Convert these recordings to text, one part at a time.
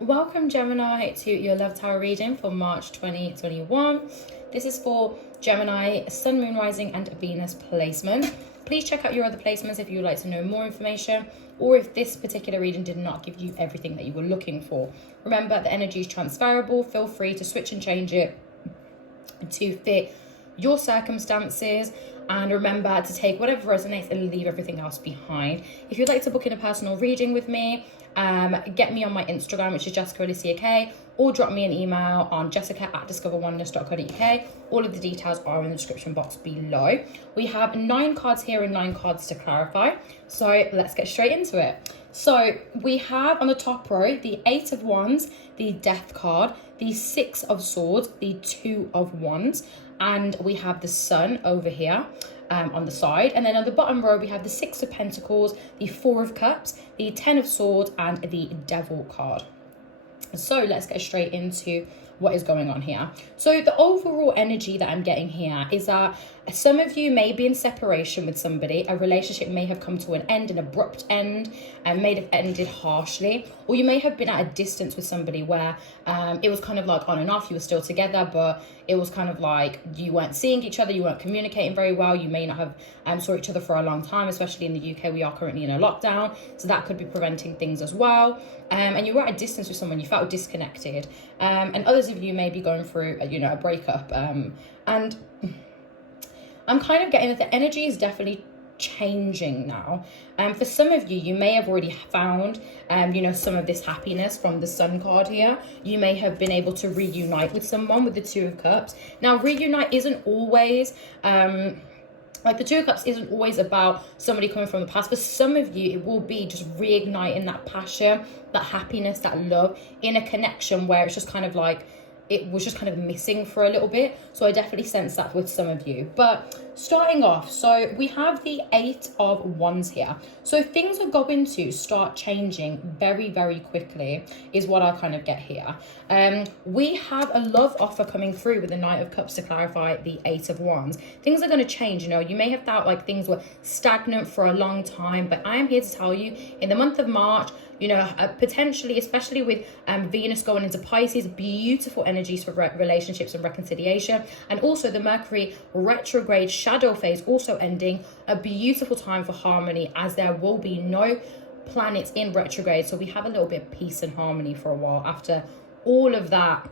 Welcome, Gemini, to your Love Tower reading for March 2021. This is for Gemini, Sun, Moon, Rising, and Venus placement. Please check out your other placements if you would like to know more information, or if this particular reading did not give you everything that you were looking for. Remember, the energy is transferable. Feel free to switch and change it to fit your circumstances, and remember to take whatever resonates and leave everything else behind. If you'd like to book in a personal reading with me, get me on my Instagram, which is jessica_k, or drop me an email on jessica@discoveroneness.co.uk. All of the details are in the description box below. We have 9 cards here and 9 cards to clarify, so let's get straight into it. So we have on the top row the 8 of Wands, the Death card, the 6 of Swords, the 2 of Wands, and we have the Sun over here on the side. And then on the bottom row, we have the 6 of Pentacles, the 4 of Cups, the 10 of Swords, and the Devil card. So let's get straight into what is going on here. So the overall energy that I'm getting here is that some of you may be in separation with somebody. A relationship may have come to an end, an abrupt end, and may have ended harshly. Or you may have been at a distance with somebody where it was kind of like on and off. You were still together, but it was kind of like you weren't seeing each other. You weren't communicating very well. You may not have saw each other for a long time, especially in the UK. We are currently in a lockdown, so that could be preventing things as well. And you were at a distance with someone. You felt disconnected. And others of you may be going through, a breakup. And I'm kind of getting that the energy is definitely changing now. For some of you, you may have already found, some of this happiness from the Sun card here. You may have been able to reunite with someone with the 2 of Cups. Now, reunite isn't always... like the 2 of Cups isn't always about somebody coming from the past. For some of you, it will be just reigniting that passion, that happiness, that love in a connection where it's just kind of like it was just kind of missing for a little bit. So I definitely sense that with some of you. But starting off, so we have the 8 of Wands here. So things are going to start changing very, very quickly is what I kind of get here. We have a love offer coming through with the Knight of Cups to clarify the 8 of Wands. Things are going to change. You may have felt like things were stagnant for a long time, but I am here to tell you in the month of March, potentially, especially with Venus going into Pisces, beautiful energies for relationships and reconciliation. And also the Mercury retrograde shadow phase also ending, a beautiful time for harmony, as there will be no planets in retrograde. So we have a little bit of peace and harmony for a while after all of that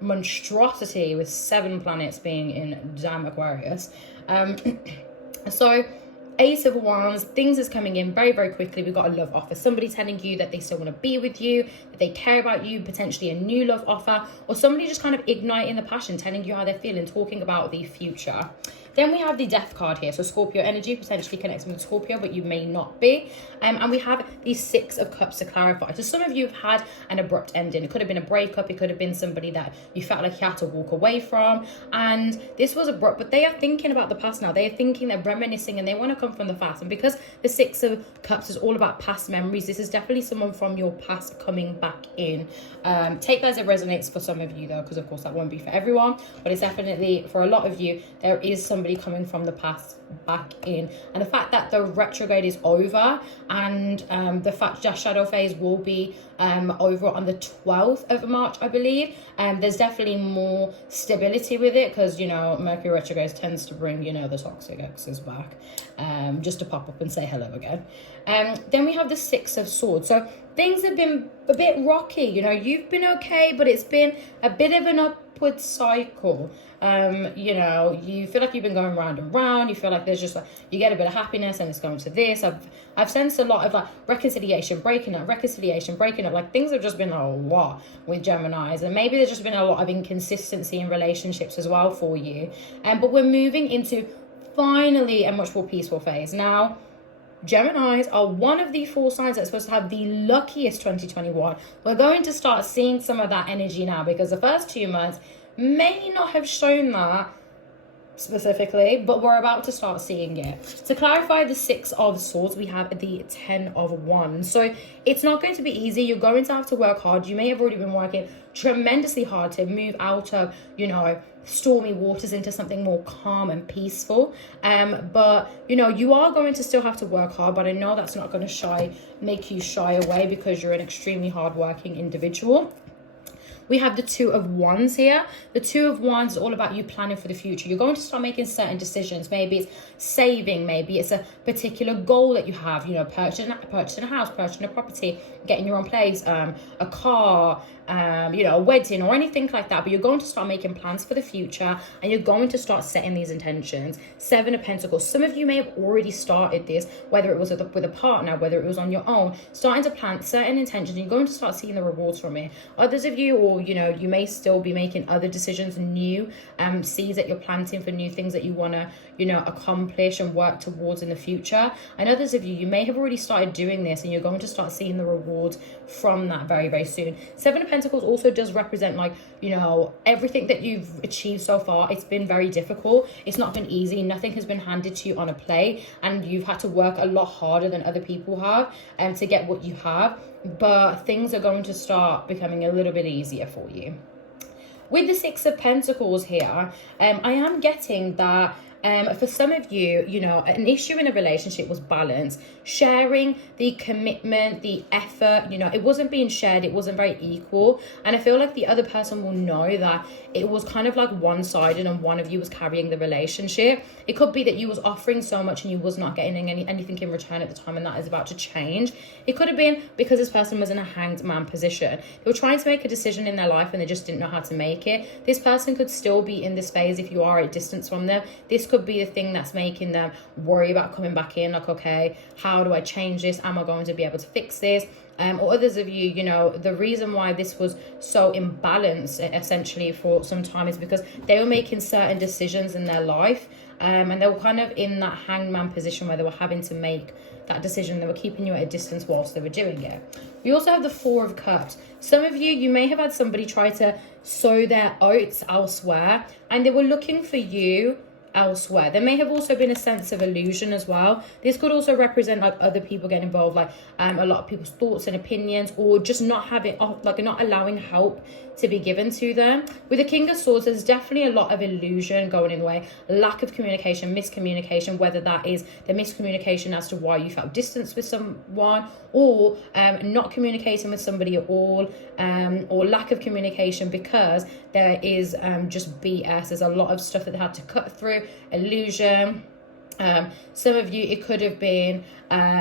monstrosity with 7 planets being in damn Aquarius. So 8 of Wands, things is coming in very, very quickly. We've got a love offer. Somebody telling you that they still want to be with you, that they care about you, potentially a new love offer, or somebody just kind of igniting the passion, telling you how they're feeling, talking about the future. Then we have the Death card here. So Scorpio energy, potentially connecting with Scorpio, but you may not be. And we have the 6 of Cups to clarify. So some of you have had an abrupt ending. It could have been a breakup. It could have been somebody that you felt like you had to walk away from. And this was abrupt, but they are thinking about the past now. They are thinking, they're reminiscing, and they want to come from the past. And because the 6 of Cups is all about past memories, this is definitely someone from your past coming back in. Take that as it resonates for some of you, though, because of course that won't be for everyone. But it's definitely, for a lot of you, there is somebody coming from the past back in. And the fact that the retrograde is over, and the fact that shadow phase will be over on the 12th of March, I believe, there's definitely more stability with it, because Mercury retrograde tends to bring the toxic exes back, just to pop up and say hello again. Then we have the 6 of Swords. So things have been a bit rocky. You've been okay, but it's been a bit of an upward cycle. You feel like you've been going round and round. You feel like there's just like, you get a bit of happiness and it's going to this. I've sensed a lot of like reconciliation, breaking up. Like things have just been a lot with Geminis, and maybe there's just been a lot of inconsistency in relationships as well for you. But we're moving into finally a much more peaceful phase. Now, Geminis are one of the 4 signs that's supposed to have the luckiest 2021. We're going to start seeing some of that energy now, because the first 2 months may not have shown that specifically, but we're about to start seeing it. To clarify the Six of Swords, we have the Ten of Wands. So it's not going to be easy. You're going to have to work hard. You may have already been working tremendously hard to move out of, you know, stormy waters into something more calm and peaceful. But you know, you are going to still have to work hard, but I know that's not going to make you shy away, because you're an extremely hardworking individual. We have the Two of Wands here. The Two of Wands is all about you planning for the future. You're going to start making certain decisions. Maybe it's saving. Maybe it's a particular goal that you have. You know, purchasing a house, purchasing a property, getting your own place, a car, you know, a wedding or anything like that. But you're going to start making plans for the future, and you're going to start setting these intentions. Seven of Pentacles. Some of you may have already started this, whether it was with a partner, whether it was on your own, starting to plan certain intentions. You're going to start seeing the rewards from it. Others of you, or you know, you may still be making other decisions, new seeds that you're planting for new things that you want to, you know, accomplish and work towards in the future. And others of you, you may have already started doing this, and you're going to start seeing the rewards from that very, very soon. Seven of Pentacles also does represent, like, you know, everything that you've achieved so far. It's been very difficult. It's not been easy. Nothing has been handed to you on a plate, and you've had to work a lot harder than other people have to get what you have. But things are going to start becoming a little bit easier for you. With the Six of Pentacles here, I am getting that for some of you, you know, an issue in a relationship was balance, sharing the commitment, the effort. You know, it wasn't being shared, it wasn't very equal. And I feel like the other person will know that it was kind of like one-sided, and one of you was carrying the relationship. It could be that you was offering so much and you was not getting anything in return at the time, and that is about to change. It could have been because this person was in a hanged man position. They were trying to make a decision in their life and they just didn't know how to make it. This person could still be in this phase if you are at distance from them. This could be the thing that's making them worry about coming back in, like, okay, how do I change this? Am I going to be able to fix this? Or others of you, you know, the reason why this was so imbalanced essentially for some time is because they were making certain decisions in their life, and they were kind of in that hangman position where they were having to make that decision. They were keeping you at a distance whilst they were doing it. We also have the Four of Cups. Some of you, you may have had somebody try to sow their oats elsewhere, and they were looking for you elsewhere. There may have also been a sense of illusion as well. This could also represent like other people getting involved, like a lot of people's thoughts and opinions, or just not having, like, not allowing help to be given to them. With the King of Swords, there's definitely a lot of illusion going in the way, lack of communication, miscommunication, whether that is the miscommunication as to why you felt distance with someone, or not communicating with somebody at all, or lack of communication because there is just BS. There's a lot of stuff that they had to cut through, illusion. Some of you, it could have been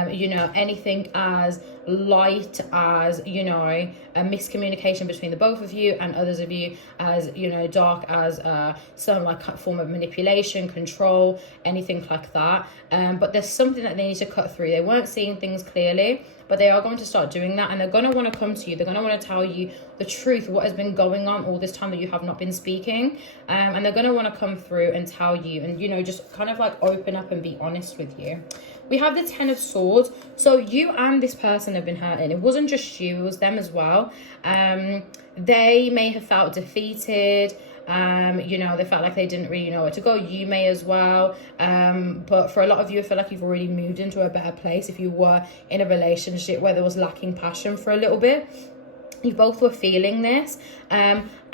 you know, anything as light as, you know, a miscommunication between the both of you, and others of you as, you know, dark as some like form of manipulation, control, anything like that. But there's something that they need to cut through. They weren't seeing things clearly, but they are going to start doing that, and they're going to want to come to you. They're going to want to tell you the truth, what has been going on all this time that you have not been speaking, and they're going to want to come through and tell you, and, you know, just kind of like open up and be honest with you. We have the Ten of Swords. So you and this person have been hurting. It wasn't just you, it was them as well. They may have felt defeated. You know, they felt like they didn't really know where to go. You may as well. But for a lot of you, I feel like you've already moved into a better place. If you were in a relationship where there was lacking passion for a little bit, you both were feeling this.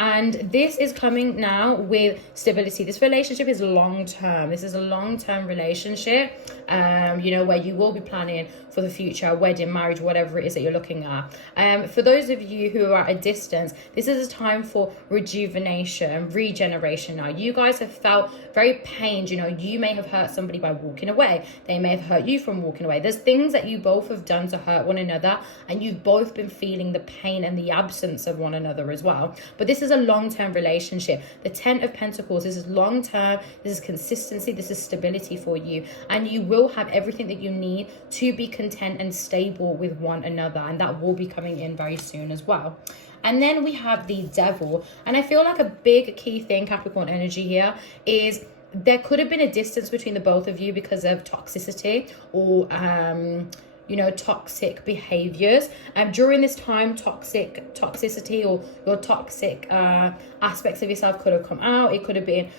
And this is coming now with stability. This relationship is long-term. This is a long-term relationship, you know, where you will be planning for the future, wedding, marriage, whatever it is that you're looking at. For those of you who are at a distance, this is a time for rejuvenation, regeneration. Now, you guys have felt very pained. You know, you may have hurt somebody by walking away. They may have hurt you from walking away. There's things that you both have done to hurt one another, and you've both been feeling the pain and the absence of one another as well. But this is a long-term relationship. The Ten of Pentacles, this is long-term, this is consistency, this is stability for you, and you will have everything that you need to be content and stable with one another, and that will be coming in very soon as well. And then we have the Devil, and I feel like a big key thing, Capricorn energy here, is there could have been a distance between the both of you because of toxicity, or you know, toxic behaviors. During this time, toxicity or your toxic aspects of yourself could have come out. It could have been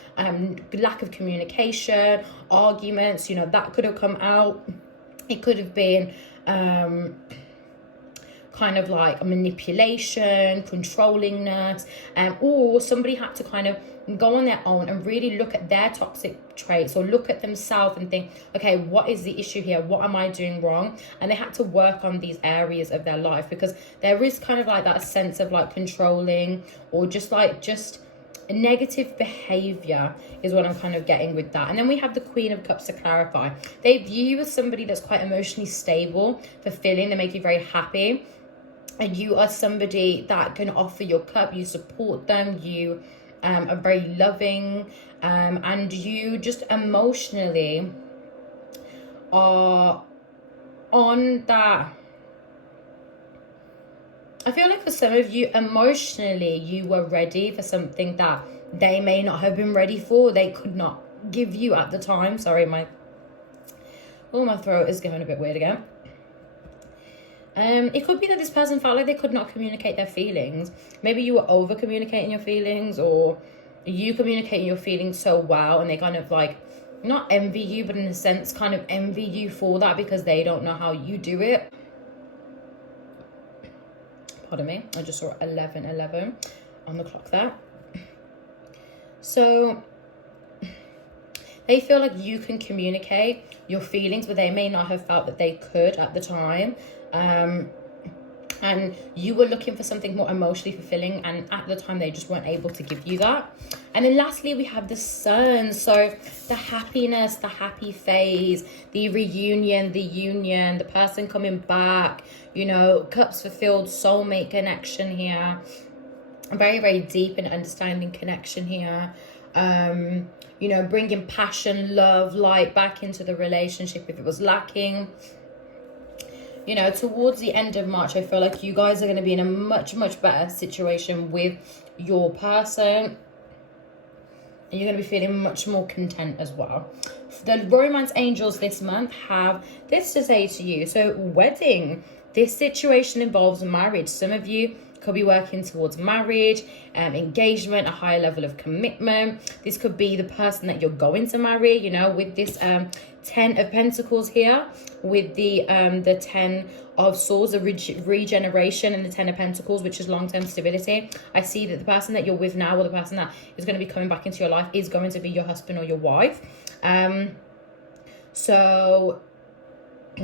lack of communication, arguments, you know, that could have come out. It could have been kind of like a manipulation, controllingness, or somebody had to kind of go on their own and really look at their toxic traits, or look at themselves and think, okay, what is the issue here? What am I doing wrong? And they had to work on these areas of their life, because there is kind of like that sense of like controlling, or just negative behavior is what I'm kind of getting with that. And then we have the Queen of Cups to clarify. They view you as somebody that's quite emotionally stable, fulfilling, they make you very happy. And you are somebody that can offer your cup, you support them, you are very loving, and you just emotionally are on that. I feel like for some of you, emotionally, you were ready for something that they may not have been ready for, they could not give you at the time. Sorry, my throat is going a bit weird again. It could be that this person felt like they could not communicate their feelings. Maybe you were over communicating your feelings, or you communicating your feelings so well, and they kind of like not envy you, but in a sense kind of envy you for that, because they don't know how you do it. Pardon me, I just saw 11:11 on the clock there. So they feel like you can communicate your feelings, but they may not have felt that they could at the time. And you were looking for something more emotionally fulfilling, and at the time they just weren't able to give you that. And then lastly, we have the Sun. So the happiness, the happy phase, the reunion, the union, the person coming back, you know, cups fulfilled, soulmate connection here. A very, very deep and understanding connection here. You know, bringing passion, love, light back into the relationship if it was lacking. You know, towards the end of March, I feel like you guys are going to be in a much, much better situation with your person. And you're going to be feeling much more content as well. The romance angels this month have this to say to you. So, wedding. This situation involves marriage. Some of you could be working towards marriage, engagement, a higher level of commitment. This could be the person that you're going to marry, you know, with this 10 of Pentacles here, with the 10 of Swords, the regeneration, and the 10 of Pentacles, which is long-term stability. I see that the person that you're with now, or the person that is going to be coming back into your life, is going to be your husband or your wife. So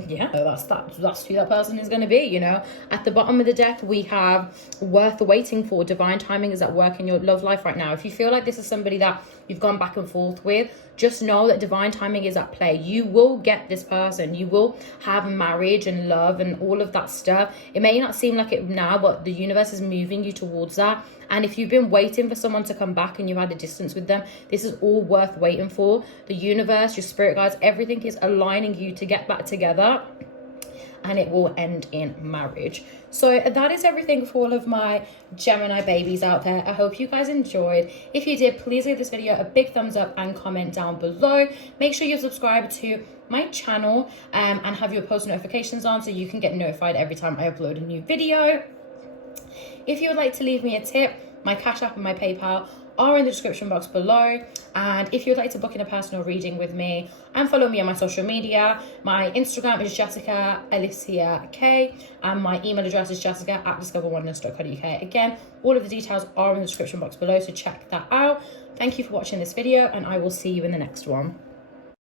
yeah, that's who that person is going to be, you know. At the bottom of the deck, we have worth waiting for. Divine timing is at work in your love life right now. If you feel like this is somebody that you've gone back and forth with, just know that divine timing is at play. You will get this person. You will have marriage and love and all of that stuff. It may not seem like it now, but the universe is moving you towards that. And if you've been waiting for someone to come back and you had a distance with them, this is all worth waiting for. The universe, your spirit guides, everything is aligning you to get back together, and it will end in marriage. So that is everything for all of my Gemini babies out there. I hope you guys enjoyed. If you did, please give this video a big thumbs up and comment down below. Make sure you subscribe to my channel and have your post notifications on so you can get notified every time I upload a new video. If you would like to leave me a tip, my Cash App and my PayPal are in the description box below. And if you would like to book in a personal reading with me and follow me on my social media, my Instagram is Jessica Alicia K, and my email address is jessica@discoveroneness.co.uk. Again, all of the details are in the description box below, so check that out. Thank you for watching this video, and I will see you in the next one.